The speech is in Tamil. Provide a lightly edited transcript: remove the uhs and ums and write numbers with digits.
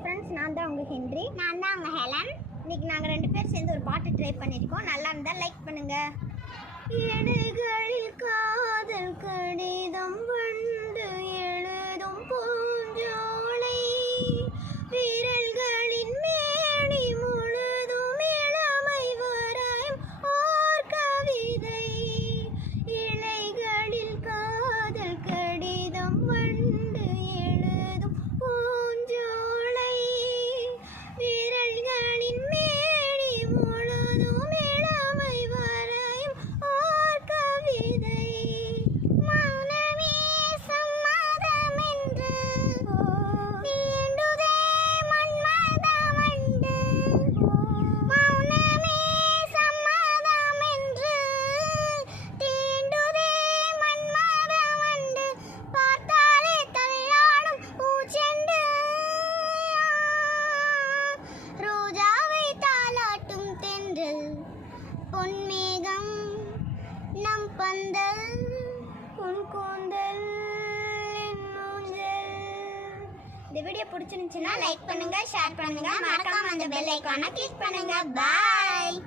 ஃப்ரெண்ட்ஸ், நான் தான் உங்கள் ஹென்றி. நான் தான் உங்கள் ஹெலன். இன்னைக்கு நாங்கள் 2 பேர் சேர்ந்து ஒரு பாட்டு ட்ரை பண்ணியிருக்கோம். நல்லா இருந்தால் லைக் பண்ணுங்கள். எடைகளில் காதல் கடிதம் வந்து எழுதும் பூஞ்சோலை, விரல்களின் மேனி முழுதும் இளமை வரையும் ஓர் கவிதை. இலைகளில் காதல் கடிதம் வந்து எழுதும் பூஞ்சோலை, விரல்களின் மேனி முழுதும் இளமை வரையும் ஓர் கவிதை. மௌனமே சம்மதம் என்று தீண்டுதே மன்மதவண்டு. மௌனமே சம்மதம் என்று தீண்டுதே மன்மதவண்டு. பார்த்தாலே தள்ளாடும் பூச்செண்டு, ரோஜாவை தாலாட்டும் தென்றல், பொன்மேகம் நம் பந்தல், உன் கூந்தல் என் ஊஞ்சல். இந்த வீடியோ பிடிச்சிருந்துச்சுன்னா லைக் பண்ணுங்க, ஷேர் பண்ணுங்க, மறக்காம அந்த பெல் ஐகானை கிளிக் பண்ணுங்க. பாய்.